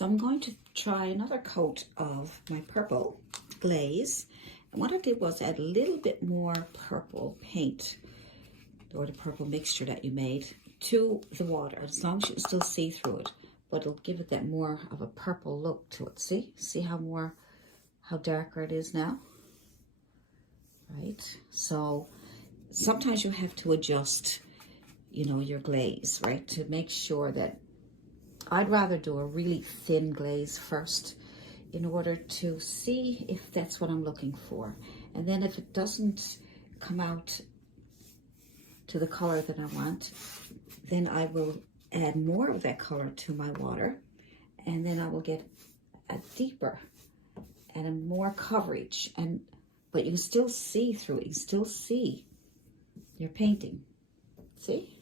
So I'm going to try another coat of my purple glaze. And what I did was add a little bit more purple paint, or the purple mixture that you made, to the water, as long as you can still see through it. But it'll give it that more of a purple look to it. See how darker it is now? Right? So sometimes you have to adjust, you know, your glaze, right? To make sure that, I'd rather do a really thin glaze first in order to see if that's what I'm looking for. And then if it doesn't come out to the color that I want, then I will add more of that color to my water, and then I will get a deeper and a more coverage. But you can still see through it. You can still see your painting. See?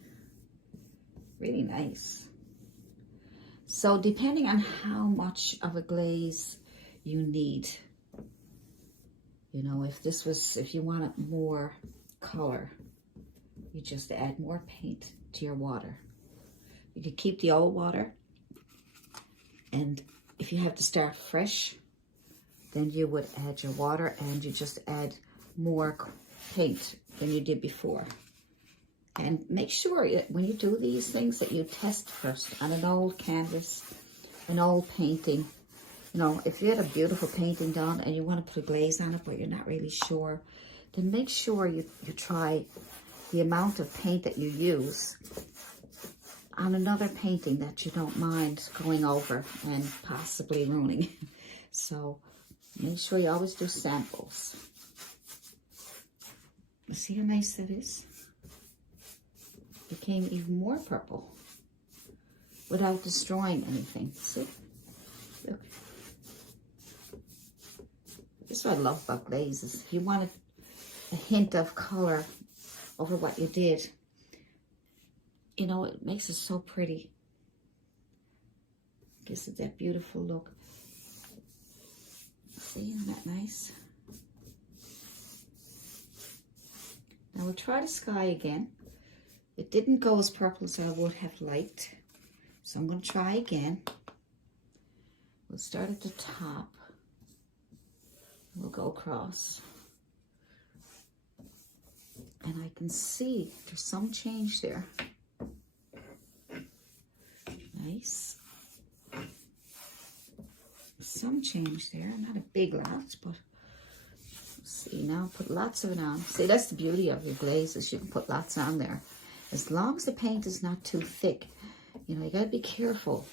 Really nice. So depending on how much of a glaze you need, you know, if you wanted more color, you just add more paint to your water. You could keep the old water, and if you have to start fresh, then you would add your water and you just add more paint than you did before. And make sure that when you do these things that you test first on an old canvas, an old painting. You know, if you had a beautiful painting done and you want to put a glaze on it, but you're not really sure, then make sure you try the amount of paint that you use on another painting that you don't mind going over and possibly ruining. So make sure you always do samples. See how nice that is? Became even more purple without destroying anything. See? Look. This is what I love about glazes. If you wanted a hint of color over what you did, you know, it makes it so pretty. Gives it that beautiful look. See, isn't that nice? Now we'll try the sky again. It didn't go as purple as I would have liked, so I'm going to try again. We'll start at the top. We'll go across. And I can see there's some change there. Nice. Some change there, not a big lot, but see, now put lots of it on. See, that's the beauty of your glazes. You can put lots on there. As long as the paint is not too thick, you know, you got to be careful,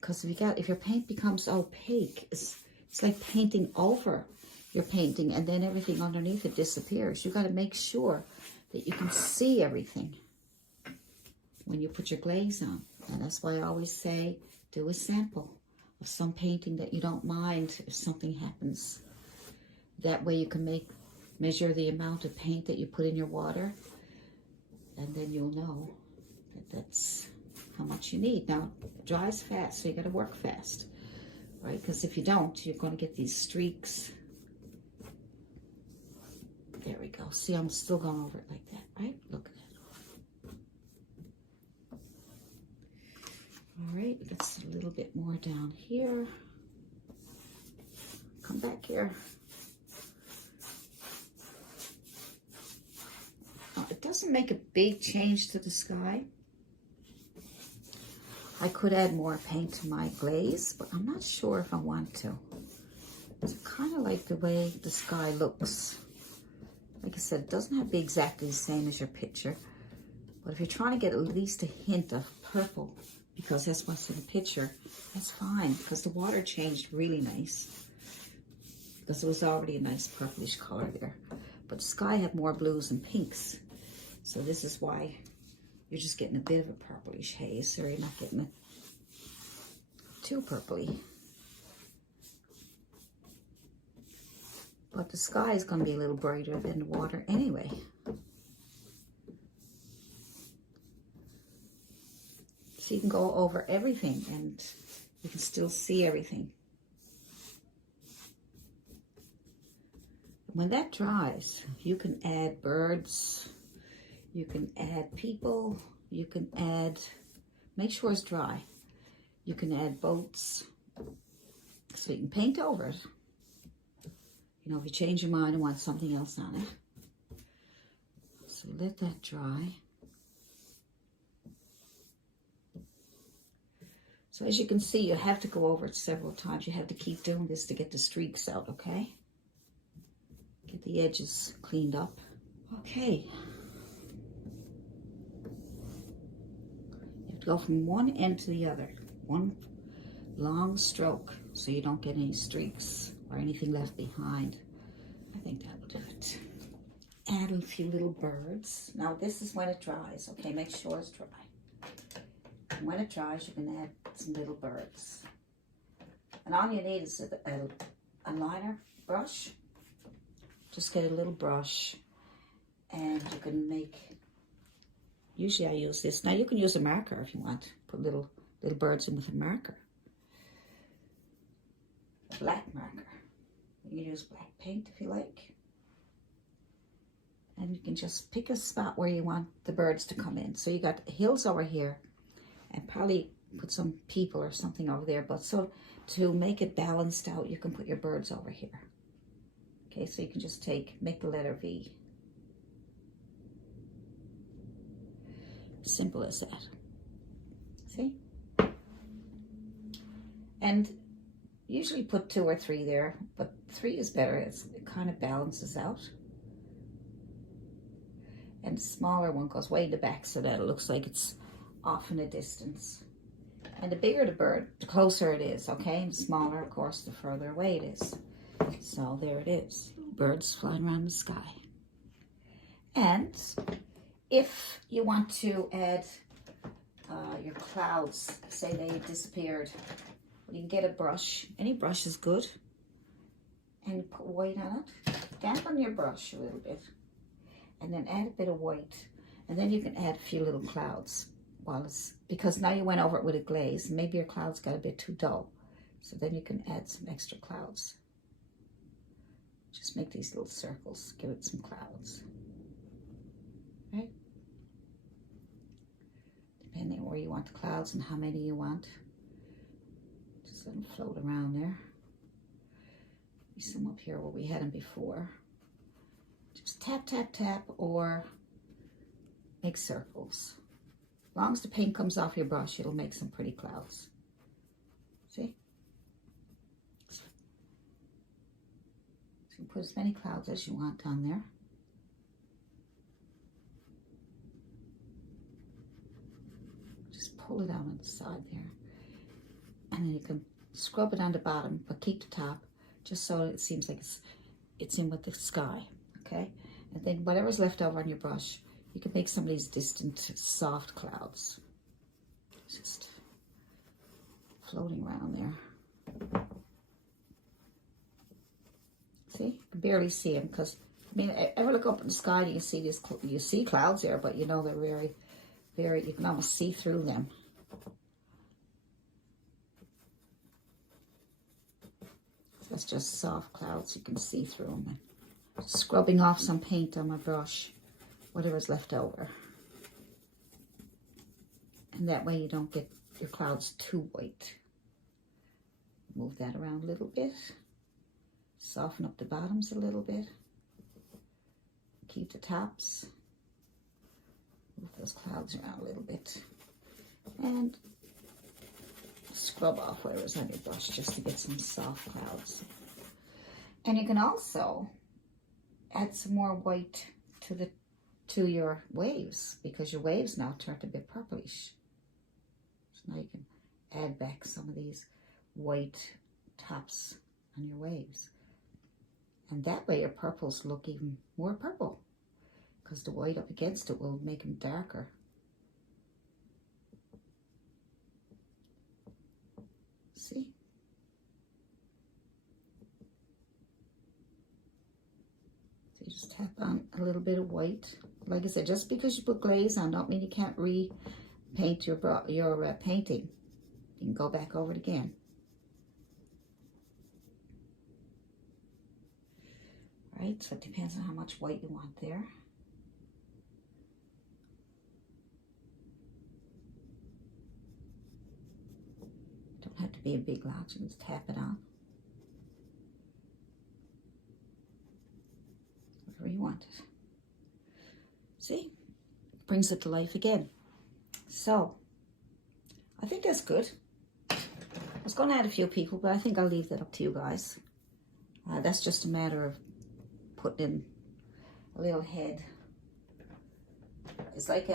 because if your paint becomes opaque, it's like painting over your painting and then everything underneath it disappears. You got to make sure that you can see everything when you put your glaze on. And that's why I always say, do a sample of some painting that you don't mind if something happens. That way you can measure the amount of paint that you put in your water, and then you'll know that that's how much you need. Now, it dries fast, so you got to work fast, right? Because if you don't, you're going to get these streaks. There we go. See, I'm still going over it like that, right? Look at that. All right, that's a little bit more down here. Come back here. It doesn't make a big change to the sky. I could add more paint to my glaze, but I'm not sure if I want to. It's kind of like the way the sky looks. Like I said, it doesn't have to be exactly the same as your picture. But if you're trying to get at least a hint of purple, because that's what's in the picture, that's fine, because the water changed really nice. Because it was already a nice purplish color there. But the sky had more blues and pinks. So this is why you're just getting a bit of a purplish haze, or you're not getting it too purpley. But the sky is going to be a little brighter than the water anyway. So you can go over everything and you can still see everything. When that dries, you can add birds, you can add people, you can add, make sure it's dry. You can add boats, So you can paint over it. You know, if you change your mind and want something else on it. So let that dry. So as you can see, you have to go over it several times. You have to keep doing this to get the streaks out, okay? Get the edges cleaned up. Okay. You have to go from one end to the other. One long stroke so you don't get any streaks or anything left behind. I think that will do it. Add a few little birds. Now this is when it dries, okay? Make sure it's dry. And when it dries, you can add some little birds. And all you need is a liner brush. Just get a little brush and you can make, usually I use this. Now you can use a marker if you want. Put little birds in with a marker. A black marker. You can use black paint if you like. And you can just pick a spot where you want the birds to come in. So you got hills over here and probably put some people or something over there. But so to make it balanced out, you can put your birds over here. Okay, so you can just make the letter V. Simple as that. See? And usually put 2 or 3 there, but 3 is better. It kind of balances out. And the smaller one goes way in the back so that it looks like it's off in a distance. And the bigger the bird, the closer it is, okay? And the smaller, of course, the further away it is. So there it is. Birds flying around the sky. And if you want to add your clouds, say they disappeared, you can get a brush. Any brush is good. And put white on it. Dampen your brush a little bit. And then add a bit of white. And then you can add a few little clouds. Because now you went over it with a glaze. Maybe your clouds got a bit too dull. So then you can add some extra clouds. Just make these little circles. Give it some clouds. Right? Depending on where you want the clouds and how many you want. Just let them float around there. Maybe some up here where we had them before. Just tap, tap, tap, or make circles. As long as the paint comes off your brush, it'll make some pretty clouds. See? So you put as many clouds as you want on there. Just pull it out on the side there. And then you can scrub it on the bottom, but keep the top, just so it seems like it's in with the sky, okay? And then whatever's left over on your brush, you can make some of these distant, soft clouds. Just floating around there. See? You can barely see them because, I mean, ever look up in the sky and you see this, you see clouds there, but you know they're very, very, you can almost see through them. That's just soft clouds, you can see through them. Scrubbing off some paint on my brush, whatever's left over. And that way you don't get your clouds too white. Move that around a little bit. Soften up the bottoms a little bit. Keep the tops. Move those clouds around a little bit. And scrub off whatever's on your brush just to get some soft clouds. And you can also add some more white to your waves, because your waves now turned a bit purplish. So now you can add back some of these white tops on your waves. And that way your purples look even more purple, because the white up against it will make them darker. See? So you just tap on a little bit of white. Like I said, just because you put glaze on, don't mean you can't repaint your painting. You can go back over it again. Right, so it depends on how much white you want there. Don't have to to be a big lot. You just tap it on. Whatever you want it. See? Brings it to life again. So, I think that's good. I was going to add a few people, but I think I'll leave that up to you guys. That's just a matter of putting in a little head. It's like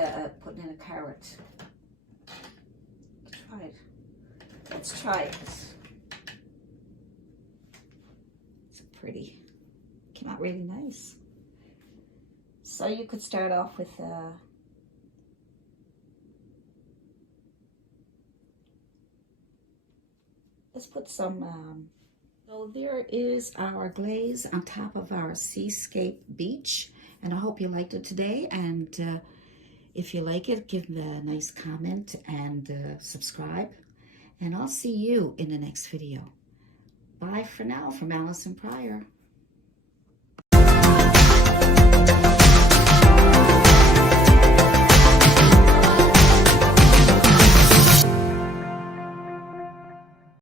putting in a carrot. Try it. Let's try it. It's pretty. Came out really nice. So you could start off with let's put some so there is our glaze on top of our seascape beach, and I hope you liked it today. And if you like it, give me a nice comment and subscribe, and I'll see you in the next video. Bye for now from Allison Prior.